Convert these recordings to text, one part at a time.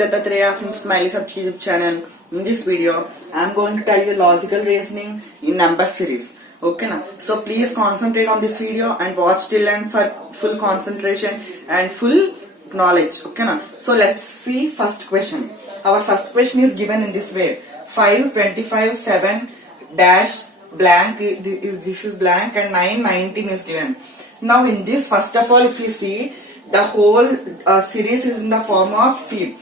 Dattatreya from Smiley Satwik YouTube channel. In this video, I am going to tell you logical reasoning in number series. Okay na? So please concentrate on this video and watch till end for full concentration and full knowledge. Okay na? So let's see first question. Our first question is given in this way: 5, 25, 7 dash blank. This is blank and 9, 19 is given. Now in this, first of all, if you see, the whole series is in the form of C.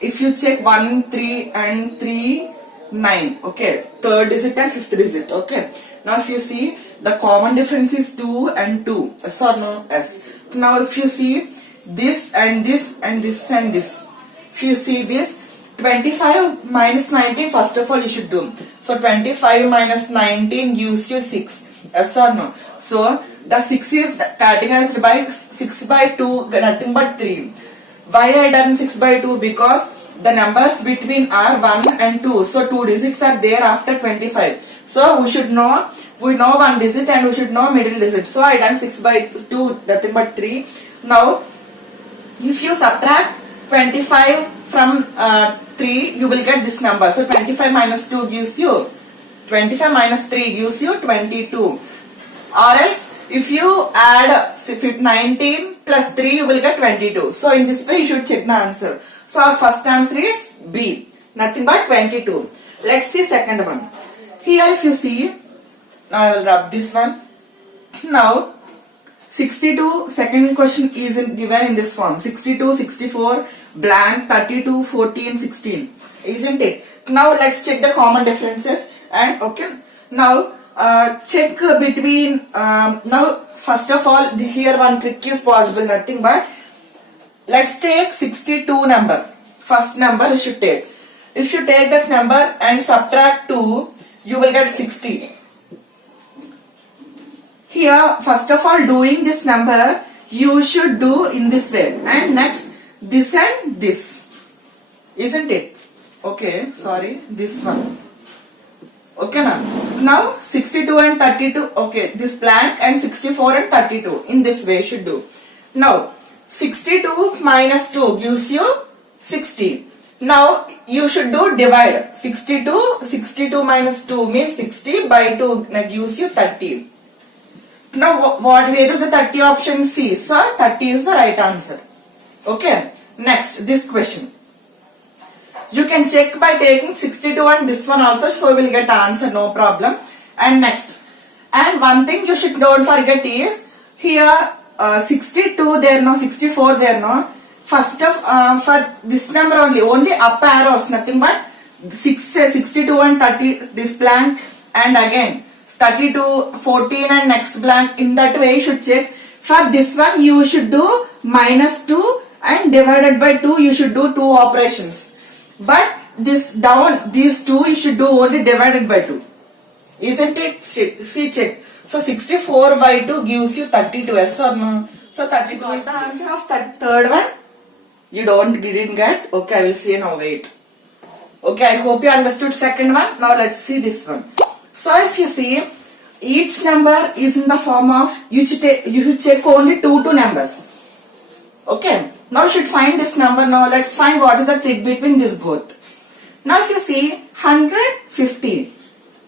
If you check 1, 3 and 3, 9. Okay. Third digit and fifth digit. Okay. Now if you see, the common difference is 2 and 2. Yes or no? Yes. Now if you see this and this and this and this. If you see this, 25 minus 19, first of all you should do. So 25 minus 19 gives you 6. Yes or no? So the 6 is categorized by 6 by 2, nothing but 3. Why I done 6 by 2? Because the numbers between are 1 and 2. So 2 digits are there after 25. So we know 1 digit and we should know middle digit. So I done 6 by 2, nothing but 3. Now if you subtract 25 from 3, you will get this number. So 25 minus 2 gives you 25 minus 3 gives you 22. Or else if you add 19 plus 3, you will get 22. So in this way you should check the answer. So our first answer is B, nothing but 22. Let's see second one. Here if you see, now I will rub this one. Now 62, second question is given in this form: 62, 64, blank, 32, 14, 16. Isn't it? Now let's check the common differences and okay. Now check between, now first of all here one trick is possible, nothing but let's take 62 number. First number you should take. If you take that number and subtract 2, you will get 60. Here first of all, doing this number you should do in this way, and next this and this, isn't it? Okay, sorry, this one. Okay now 62 and 32, okay, this blank, and 64 and 32, in this way you should do. Now 62 minus 2 gives you 60. Now you should do divide. 62 minus 2 means 60 by 2 gives you 30. Now where is the 30 option? C. So 30 is the right answer. Okay. Next, this question. You can check by taking 62 and this one also, so you will get answer, no problem. And next, and one thing you should don't forget is here 62 there, no 64 there, no. First of for this number only up arrows, nothing but 62 and 30, this blank, and again 32, 14 and next blank. In that way you should check. For this one you should do minus 2 and divided by 2, you should do 2 operations. But this down, these 2 you should do only divided by 2. Isn't it? See, check. So 64 by 2 gives you 32, yes or no? So 32 is the answer of third one. You didn't get? Okay, I will see now, wait. Okay, I hope you understood second one. Now let's see this one. So if you see, each number is in the form of, you should check only 2 numbers. Okay. Now you should find this number. Now let's find what is the trick between this both. Now if you see 150.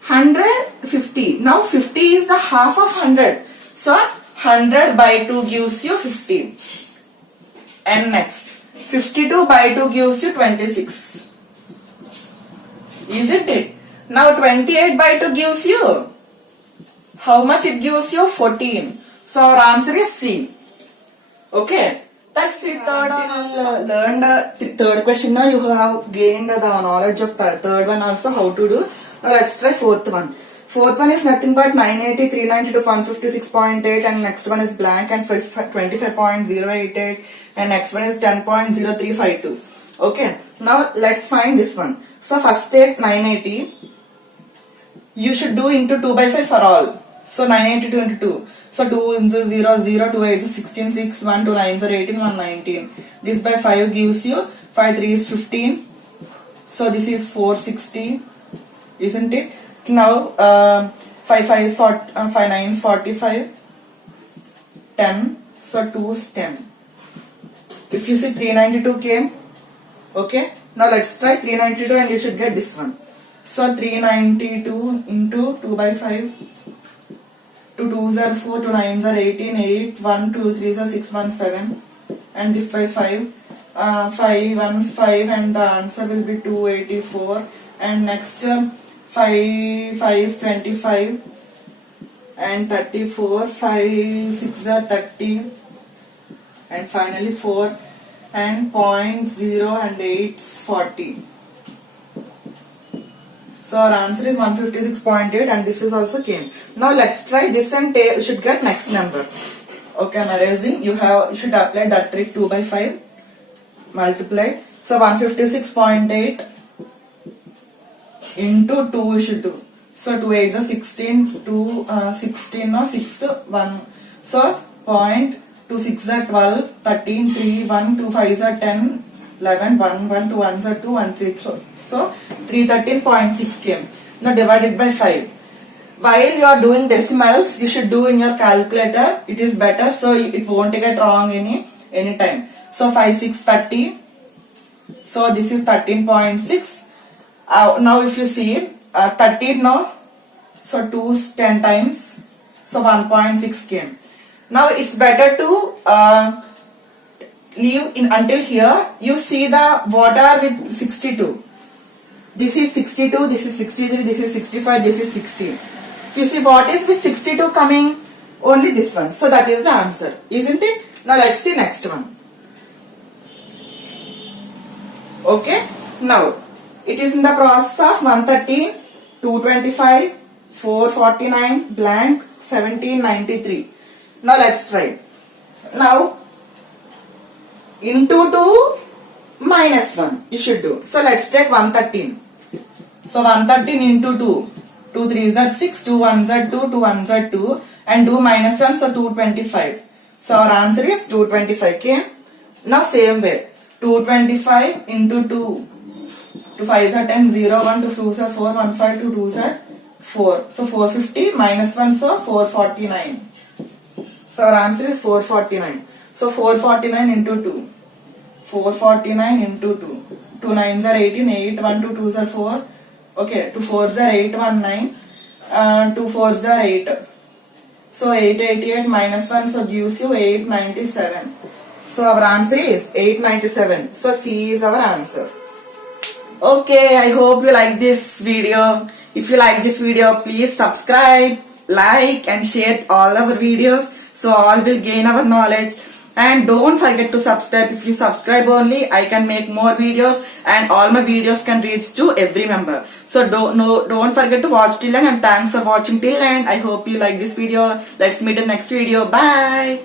150. Now 50 is the half of 100. So 100 by 2 gives you 50. And next, 52 by 2 gives you 26. Isn't it? Now 28 by 2 gives you, how much it gives you? 14. So our answer is C. Okay. That's it. Learned third question. Now you have gained the knowledge of third one also, how to do. Now let's try fourth one. Fourth one is nothing but 980, 392, 156.8, and next one is blank and 25.088, and next one is 10.0352. Okay. Now let's find this one. So first take 980. You should do into 2 by 5 for all. So 982 into 2. So 2 into 0, 0, 2, 8 is 16, 6, 1, 2, 9 is 18, 1, 19. This by 5 gives you 5, 3 is 15. So this is 460, isn't it? Now 5, 5 is 5, 9 is 45, 10. So 2 is 10. If you see 392 came, Okay, now let's try 392 and you should get this one. So 392 into 2 by 5. 2 2s are 4, 2 9s are 18, 8, 1, 2, 3s are 6, 1, 7, and this by 5. 5 1s 5, and the answer will be 284. And next 5 is 25 and 34. 5 6 are 30, and finally 4 and 0 and 8 is 40. So our answer is 156.8, and this is also came. Now let's try this and you should get next number. Okay, I'm erasing. You should apply that trick. 2 by 5 multiply. So 156.8 into 2 you should do. So 2 8 is 16. 16 no 6 1. So 2 6 are 12, 13, 3 1, 2 5 are 10, 11, 1 1, 2 1s are 2, 1 3 3. So 313.6 came. Now divided by 5. While you are doing decimals, you should do in your calculator. It is better, so it won't get wrong any time. So 5 6 30. So this is 13.6. Now if you see 13 no, so 2 is 10 times. So 1.6 came. Now it's better to leave in until here. You see the water with 62. This is 62, this is 63, this is 65, this is 60. You see what is with 62 coming? Only this one. So that is the answer, isn't it? Now let's see next one. Okay. Now it is in the process of 113, 225, 449, blank, 1793. Now let's try. Now into 2 minus 1 you should do. So let's take 113. So 113 into 2. 2 3s are 6, 2 1s are 2, 2 1s are 2, and do minus 1, so 225. So our answer is 225. Okay. Now same way. 225 into 2. 2 5s are 10, 0 1, 2 2s are 4, 1 5, 2 2s are 4. So 450 minus 1, so 449. So our answer is 449. So 449 into 2. 449 into 2. 2 9s are 18, 8, 1, 2 2s are 4. Okay, 2 4s are 8, 1 9. 2 4s are 8. So 888 minus 1, so gives you 897. So our answer is 897. So C is our answer. Okay, I hope you like this video. If you like this video, please subscribe, like and share all our videos, so all will gain our knowledge. And don't forget to subscribe. If you subscribe only, I can make more videos and all my videos can reach to every member. So don't forget to watch till end, and thanks for watching till end. I hope you like this video. Let's meet in next video. Bye.